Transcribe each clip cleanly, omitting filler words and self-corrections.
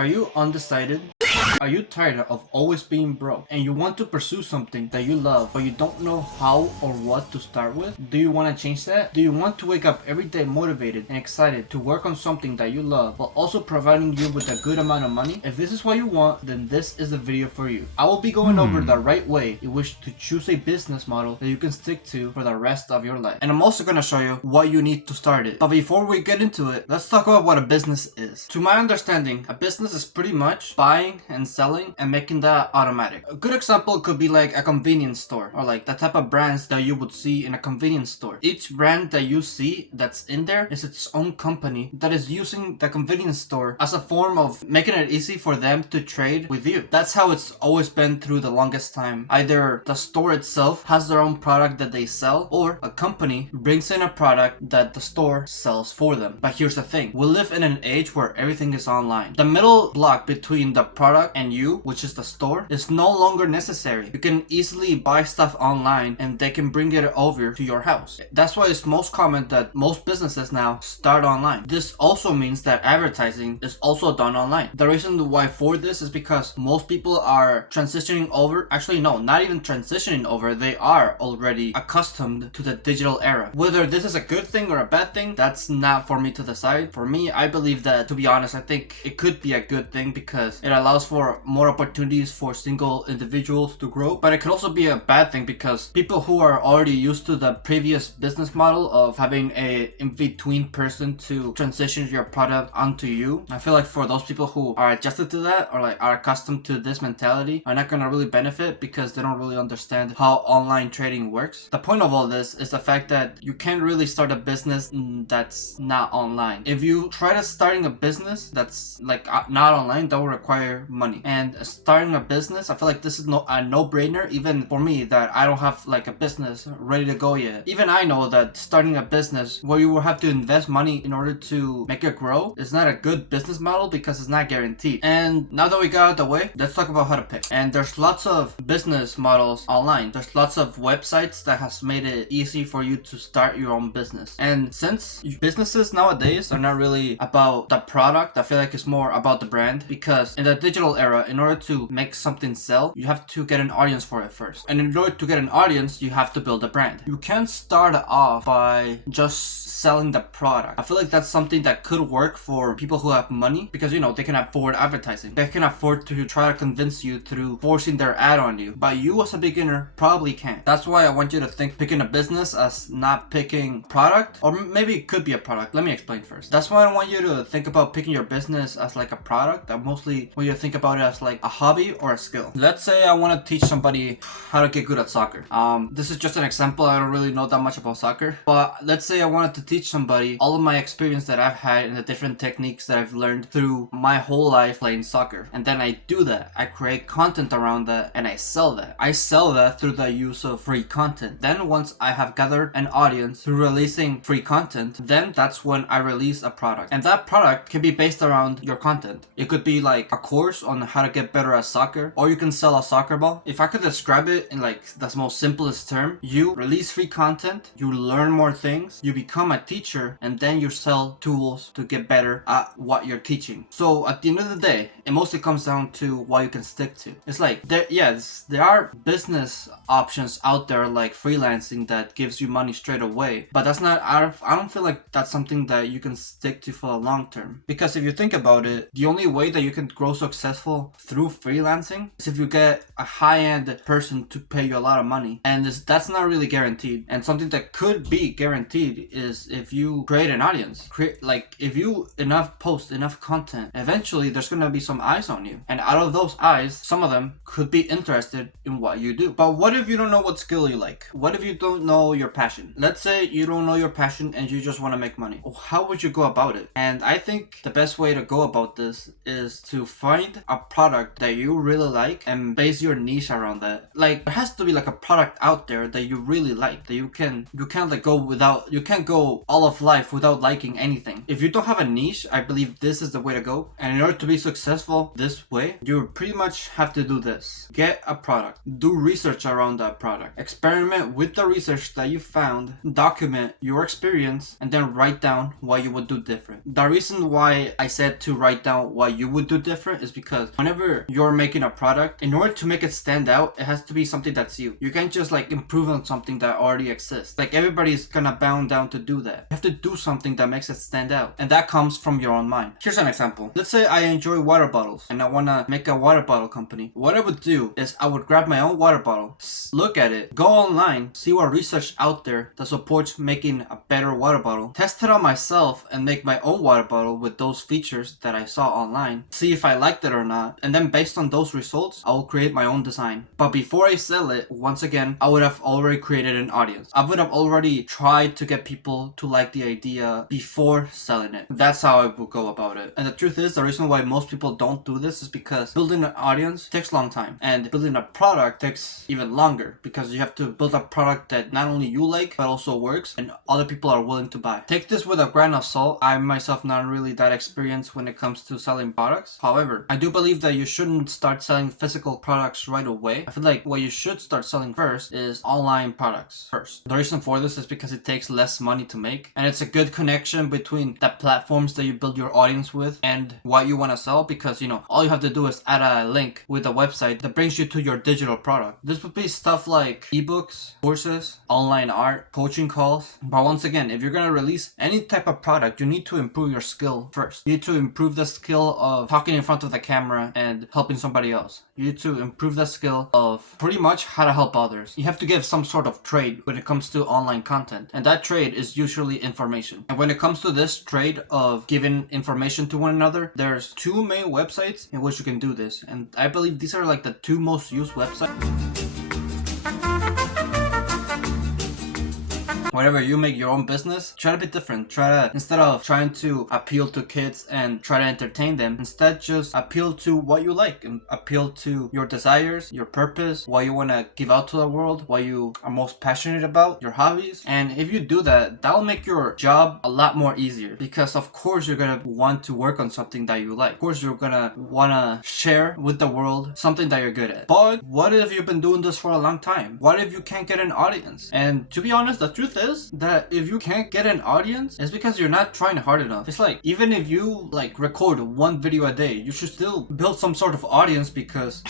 Are you undecided? Are you tired of always being broke and you want to pursue something that you love but you don't know how or what to start with? Do you want to change that? Do you want to wake up every day motivated and excited to work on something that you love while also providing you with a good amount of money? If this is what you want, then this is the video for you. I will be going over the right way in which to choose a business model that you can stick to for the rest of your life. And I'm also going to show you what you need to start it. But before we get into it, let's talk about what a business is. To my understanding, a business is pretty much buying and selling and making that automatic. A good example could be like a convenience store, or like the type of brands that you would see in a convenience store. Each brand that you see that's in there is its own company that is using the convenience store as a form of making it easy for them to trade with you. That's how it's always been through the longest time. Either the store itself has their own product that they sell, or a company brings in a product that the store sells for them. But here's the thing, we live in an age where everything is online. The middle block between the product and you, which is the store, is no longer necessary. You can easily buy stuff online and they can bring it over to your house. That's why it's most common that most businesses now start online. This also means that advertising is also done online. The reason why for this is because most people are transitioning over, actually no, not even transitioning over, they are already accustomed to the digital era. Whether this is a good thing or a bad thing, that's not for me to decide. For me, I believe that, to be honest, I think it could be a good thing because it allows for more opportunities for single individuals to grow. But it could also be a bad thing because people who are already used to the previous business model of having a in-between person to transition your product onto you, I feel like for those people who are adjusted to that or like are accustomed to this mentality are not going to really benefit because they don't really understand how online trading works. The point of all this is the fact that you can't really start a business that's not online. If you try to starting a business that's like not online, that will require money. And starting a business, I feel like this is a no-brainer, even for me that I don't have like a business ready to go yet. Even I know that starting a business where you will have to invest money in order to make it grow is not a good business model because it's not guaranteed. And now that we got out of the way, let's talk about how to pick. And there's lots of business models online. There's lots of websites that has made it easy for you to start your own business. And since businesses nowadays are not really about the product, I feel like it's more about the brand, because in the digital era, in order to make something sell, you have to get an audience for it first. And in order to get an audience, you have to build a brand. You can't start off by just selling the product. I feel like that's something that could work for people who have money because, you know, they can afford advertising. They can afford to try to convince you through forcing their ad on you. But you as a beginner probably can't. That's why I want you to think picking a business as not picking product, or maybe it could be a product. Let me explain first. That's why I want you to think about picking your business as like a product. I mostly want you to think about it as like a hobby or a skill. Let's say I want to teach somebody how to get good at soccer. This is just an example. I don't really know that much about soccer, but let's say I wanted to teach somebody all of my experience that I've had and the different techniques that I've learned through my whole life playing soccer. And then I do that. I create content around that and I sell that. I sell that through the use of free content. Then once I have gathered an audience through releasing free content, then that's when I release a product. And that product can be based around your content. It could be like a course on how to get better at soccer, or you can sell a soccer ball. If I could describe it in like the most simplest term, you release free content, you learn more things, you become a teacher, and then you sell tools to get better at what you're teaching. So at the end of the day, it mostly comes down to what you can stick to. It's like there are business options out there like freelancing that gives you money straight away, but that's not, I don't feel like that's something that you can stick to for the long term. Because if you think about it, the only way that you can grow successful through freelancing is if you get a high-end person to pay you a lot of money, and that's not really guaranteed. And something that could be guaranteed is if you create an audience. Like if you post enough content, eventually there's gonna be some eyes on you, and out of those eyes, some of them could be interested in what you do. But what if you don't know what skill you like? What if you don't know your passion? Let's say you don't know your passion and you just want to make money. How would you go about it? And I think the best way to go about this is to find find a product that you really like and base your niche around that. Like, there has to be like a product out there that you really like, that you can't like go without, you can't go all of life without liking anything. If you don't have a niche, I believe this is the way to go. And in order to be successful this way, you pretty much have to do this. Get a product, do research around that product, experiment with the research that you found, document your experience, and then write down what you would do different. The reason why I said to write down what you would do different is because whenever you're making a product, in order to make it stand out, it has to be something that's you. You can't just like improve on something that already exists. Like, everybody's gonna bound down to do that. You have to do something that makes it stand out, and that comes from your own mind. Here's an example. Let's say I enjoy water bottles and I wanna make a water bottle company. What I would do is I would grab my own water bottle, look at it, go online, see what research out there that supports making a better water bottle, test it on myself and make my own water bottle with those features that I saw online, see if I liked it or not, and then based on those results, I will create my own design. But before I sell it, once again, I would have already created an audience. I would have already tried to get people to like the idea before selling it. That's how I would go about it. And the truth is, the reason why most people don't do this is because building an audience takes a long time, and building a product takes even longer, because you have to build a product that not only you like but also works and other people are willing to buy. Take this with a grain of salt. I myself not really that experienced when it comes to selling products. However, I do believe that you shouldn't start selling physical products right away. I feel like what you should start selling first is online products first. The reason for this is because it takes less money to make, and it's a good connection between the platforms that you build your audience with and what you want to sell, because, you know, all you have to do is add a link with a website that brings you to your digital product. This would be stuff like ebooks, courses, online art, coaching calls. But once again, if you're going to release any type of product, you need to improve your skill first. You need to improve the skill of talking in front of the camera and helping somebody else. You need to improve the skill of pretty much how to help others. You have to give some sort of trade when it comes to online content, and that trade is usually information. And when it comes to this trade of giving information to one another, there's two main websites in which you can do this, and I believe these are like the two most used websites. Whenever you make your own business, try to be different. Instead of trying to appeal to kids and try to entertain them, instead just appeal to what you like and appeal to your desires, your purpose, what you want to give out to the world, what you are most passionate about, your hobbies. And if you do that, that'll make your job a lot more easier, because of course you're gonna want to work on something that you like. Of course you're gonna wanna share with the world something that you're good at. But what if you've been doing this for a long time? What if you can't get an audience? And to be honest, the truth is that if you can't get an audience, it's because you're not trying hard enough. It's like, even if you like record one video a day, you should still build some sort of audience, because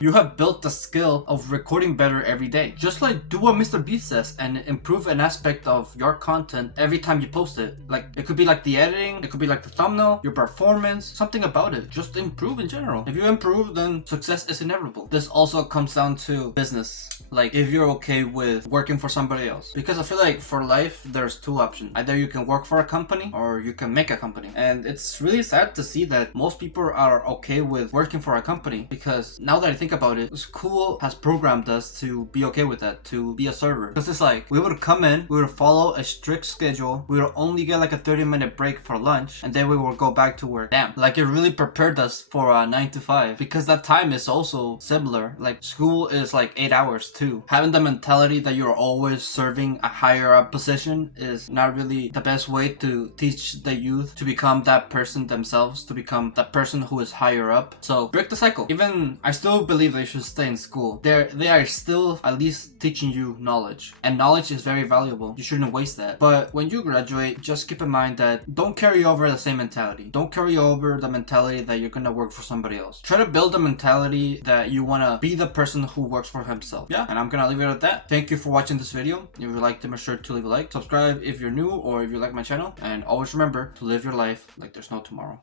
you have built the skill of recording better every day. Just like do what Mr. Beast says and improve an aspect of your content every time you post it. Like, it could be like the editing, it could be like the thumbnail, your performance, something about it. Just improve in general. If you improve, then success is inevitable. This also comes down to business. Like, if you're okay with working for somebody else, because I feel like for life there's two options. Either you can work for a company or you can make a company. And it's really sad to see that most people are okay with working for a company, because now that I think about it, school has programmed us to be okay with that, to be a server. Because it's like, we would come in, we would follow a strict schedule, we would only get like a 30-minute break for lunch, and then we would go back to work. Damn, like, it really prepared us for a 9 to 5, because that time is also similar. Like, school is like 8 hours too. Having the mentality that you're always serving a higher up position is not really the best way to teach the youth to become that person themselves, to become that person who is higher up. So break the cycle. Even I still believe they should stay in school. They are still at least teaching you knowledge, and knowledge is very valuable. You shouldn't waste that. But when you graduate, just keep in mind that don't carry over the same mentality. Don't carry over the mentality that you're gonna work for somebody else. Try to build a mentality that you wanna be the person who works for himself. Yeah, and I'm gonna leave it at that. Thank you for watching this video. If you liked it, make sure to leave a like, subscribe if you're new or if you like my channel, and always remember to live your life like there's no tomorrow.